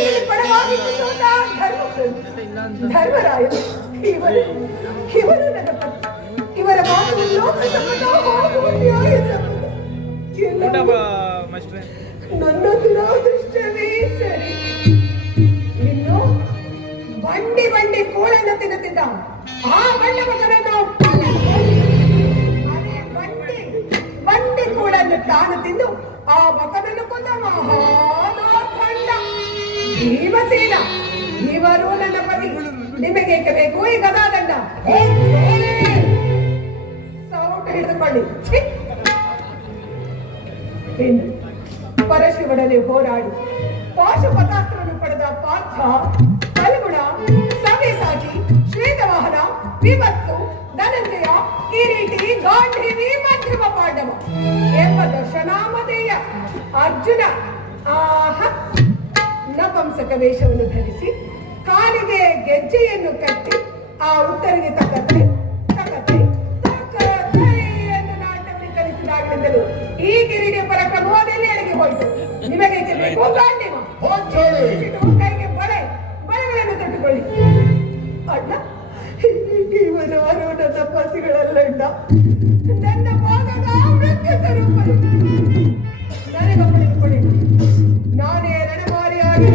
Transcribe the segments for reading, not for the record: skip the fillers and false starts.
ನೀರಿನ ಪರವಾಗಿದ್ದು ಸೋತ ಧರ್ಮರಾಯ ಇವರು ನನ್ನ ಪತಿ. ಇವರ ಮಾತು ಲೋಕಸಮ್ಮತ ಹೋಗುವುದೆಯೋ ನನ್ನ ದುರಾದೃಷ್ಟವೇ ಸರಿ. ಇನ್ನು ಬಂಡಿ ಬಂಡಿ ಕೋಳನ್ನು ತಿನ್ನುತ್ತಿದ್ದ ಆ ಬಣ್ಣ ಮಗನನ್ನು ಅದೇ ಬಂಡಿ ಕೋಳನ್ನು ತಾನು ತಿಂದು ಆ ಮಗನನ್ನು ಕೊಂದ ಮಹಾನಾಥಂಡ ಭೀಮಸೇನ. ಇವರು ನನ್ನ ಪತಿ. ನಿಮಗೆ ಬೇಕು ಈ ಗದಾದಂಡ. ಸೌಟು ಹಿಡಿದುಕೊಳ್ಳಿ. ಇನ್ನು ಪರಶಿವನನೆ ಹೋರಾಡಿ ಪಾಶುಪತಾಸ್ತ್ರವನ್ನು ಪಡೆದ ಪಾರ್ಥ, ಫಲ್ಗುಣ, ಸವ್ಯಸಾಚಿ, ಶ್ವೇತವಾಹನ, ವಿಭತ್ಸು, ಧನಂಜಯ, ಕಿರೀಟಿ, ಗಾಂಧೀವಿ, ಮಧ್ಯಮ ಪಾಂಡವ ಎಂಬ ದಶನಾಮಧೇಯ ಅರ್ಜುನ ನಪಂಸಕ ವೇಷವನ್ನು ಧರಿಸಿ ಕಾಲಿಗೆ ಗೆಜ್ಜೆಯನ್ನು ಕಟ್ಟಿ ಆ ಉತ್ತರಿಗೆ ತಕ್ಕತೆ ಎಂದು ನಾಟಕ ಕಲಿಸಿದಾಗಲಿಂದಲೂ ಈ ಕಿರೀಟಿಯ ಪರಾಕ್ರಮದಲ್ಲಿ ಎಳೆಗೆ ಹೋಯಿತು. ನಿಮಗೆ ಕೈಗೆ ಬಳೆಗಳನ್ನು ತೊಟ್ಟುಕೊಳ್ಳಿ. ಅಣ್ಣ, ಇವನು ಅರುಣ ತಪಸ್ಸಿಗಳಲ್ಲ. ನನ್ನ ಭಾಗದ ಮೃತ್ಯು ಸ್ವರೂಪರು. ನನಗೊಬ್ಬಳಿಕೊಳ್ಳಿ. ನಾನೇ ರಣಮಾರಿಯಾಗಿ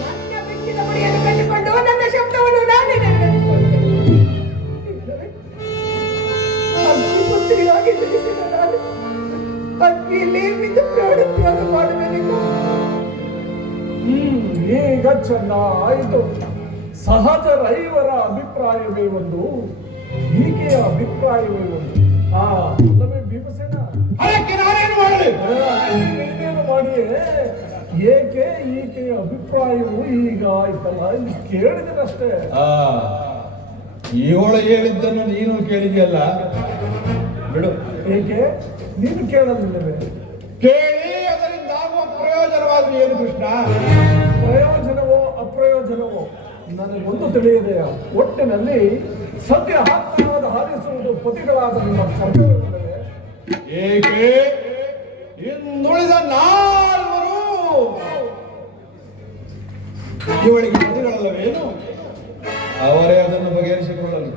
ನನ್ನ ಬೆಚ್ಚಿದ ಮುಡಿಯನ್ನು ಕಟ್ಟಿಕೊಂಡು ನನ್ನ ಶಬ್ದವನ್ನು ನಾನೇ ನೆರವೇರಿಸಿಕೊಳ್ಳುತ್ತೇನೆ. ಅಗ್ನಿಪುತ್ರಿಯಾಗಿ ಜನಿಸಿದ ನಾನು ಅಗ್ನಿಯಲ್ಲಿ ಬಿದ್ದು ಪ್ರಾಣತ್ಯಾಗ ಮಾಡಬೇಕು. ಈಗ ಚೆನ್ನ ಆಯಿತು. ಸಹಜ ರೈವರ ಅಭಿಪ್ರಾಯವೇ ಒಂದು, ಈಕೆಯ ಅಭಿಪ್ರಾಯವೇ ಒಂದು. ಅಲ್ಲವೇ ಭೀಮಸೇನ? ಅದಕ್ಕೆ ನಾನೇನು ಮಾಡಲಿ? ನೀನೇನು ಮಾಡಿಯೇ? ಏಕೆ ಈಕೆಯ ಅಭಿಪ್ರಾಯವು ಈಗ ಆಯ್ತಲ್ಲ, ಇಲ್ಲಿ ಕೇಳಿದನಷ್ಟೇ. ಇವಳು ಹೇಳಿದ್ದನ್ನು ನೀನು ಕೇಳಿದೆಯಲ್ಲ, ಬಿಡು. ಏಕೆ ನೀನು ಕೇಳಲಿಲ್ಲವೇ? ಕೇಳಿ ಅದರಿಂದ ಆಗುವ ಪ್ರಯೋಜನವಾದ್ರೆ ಏನು ಕೃಷ್ಣ? ಪ್ರಯೋಜನವೋ ಅಪ್ರಯೋಜನವೋ ನನಗೊಂದು ತಿಳಿಯದೆಯ. ಒಟ್ಟಿನಲ್ಲಿ ಸದ್ಯ ಹಾಕ್ತವಾದ ಹಾರಿಸುವುದು ಪತಿಗಳಾದ ನಿಮ್ಮ ಕರ್ತವ್ಯವಲ್ಲವೇ? ಏಕೆ ಇನ್ನುಳಿದ ನಾಲ್ವರು ಇವಳಿಗೆ ಪತಿಗಳಲ್ಲವೇನು? ಅವರೇ ಅದನ್ನು ಬಗೆಹರಿಸಿಕೊಳ್ಳಲು.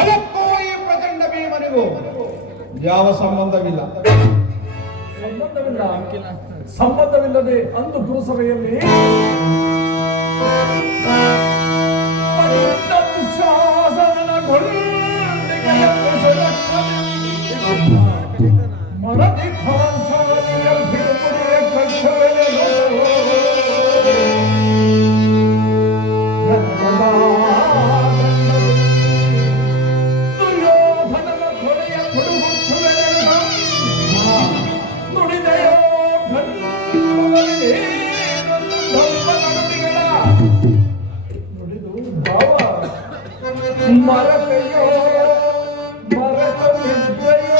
ಅದಕ್ಕೂ ಈ ಪ್ರಚಂಡ ಭೀಮನಿಗೂ ಯಾವ ಸಂಬಂಧವಿಲ್ಲ. ಸಂಬಂಧವಿಲ್ಲದೆ ಅಂದು ಗುರುಸಭೆಯಲ್ಲಿ ಮರತೆಯೋ ಮರತ ನಿದ್ರೆಯೋ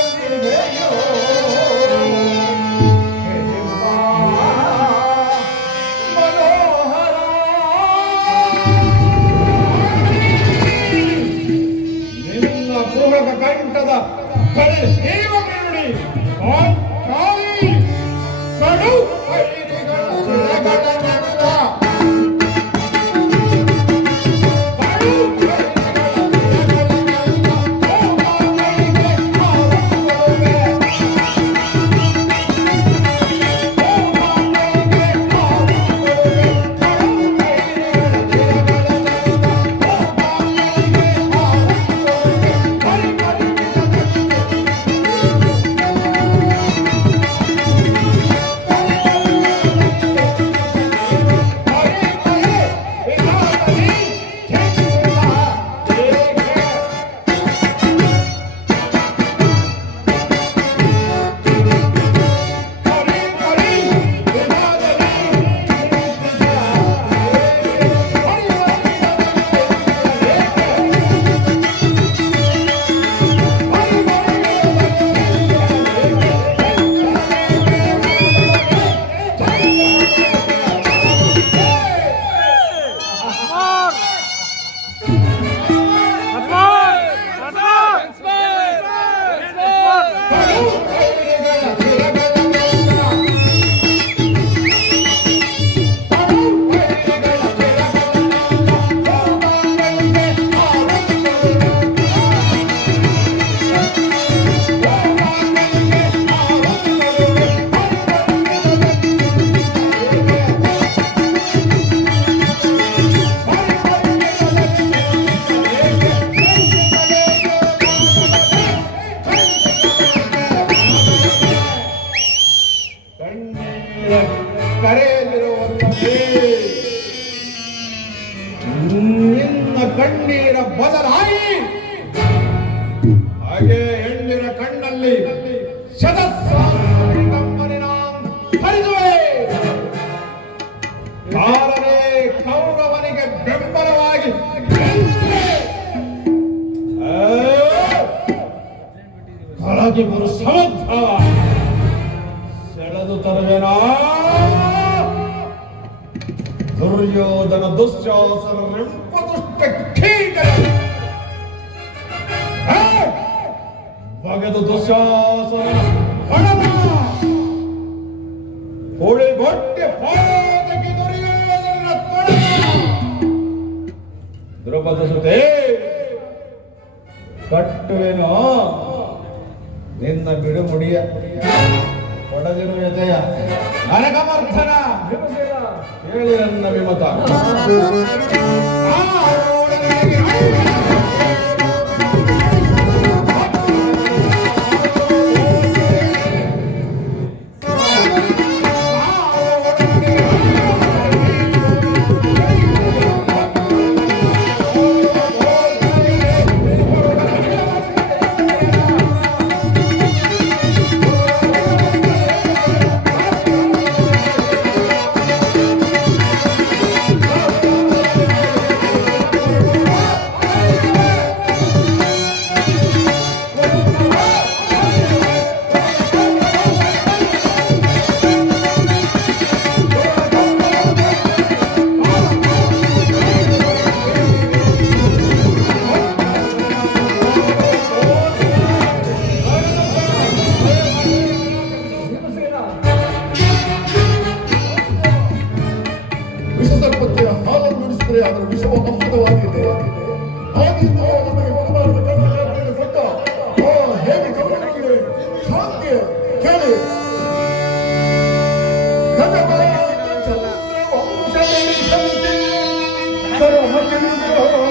ಕರೆಯಲಿರುವಂತೆ ನಿನ್ನ ಕಣ್ಣೀರ ಬದಲಾಯಿ ಹಾಗೆ ಹೆಣ್ಣಿನ ಕಣ್ಣಲ್ಲಿ ಶತಸ್ಸಹಸ್ರಗಮ್ಮನೆ ನಾನು ಹರಿದುವೆ. ಕಾಲನೇ ಕೌರವನಿಗೆ ಬೆಂಬಲವಾಗಿ ಕಳಗಿ ಗುರು ಸಮರ್ಥ ಸೆಳೆದು ತರುವೆನಾ ದುರ್ಯೋಧನ ದುಶ್ಯಾಸನ ರೆಂಪದುಷ್ಟ ಕೀಟರ ಬಗೆದು ದುಶ್ಯಾಸನ ಹೊಡೆದ ಹೊಳೆಗೊಟ್ಟೆ ಪಾದಕ್ಕೆ ದುರ್ಯೋಧನ ತೊಡೆದ. ದ್ರೌಪದ ಸುತೆ ಕಟ್ಟುವೆನೋ ನಿನ್ನ ಬಿಡುಮುಡಿಯ ಕೊಡದಿರು ಯತೆಯ ನರಕಮರ್ಥನ ಭೀಮಸೇನ ಹೇಳಿ ನನ್ನ ವಿಮತ ವಿಷಸರ್ಪತ್ತೆಯ ಹಾಲನ್ನು ನುಡಿಸಿದರೆ ಅದರ ವಿಷವ ಅಮೃತವಾಗಿದೆ. ಆಗಿಂದ ನಮಗೆ ಬರಬಾರದ ಕರ್ತವ್ಯವನ್ನು ಕೊಟ್ಟ ಹೇಗೆ ಕೌರವರಿಗೆ ಶಾಂತಿ ಕೇಳಿ ಸರ್ವ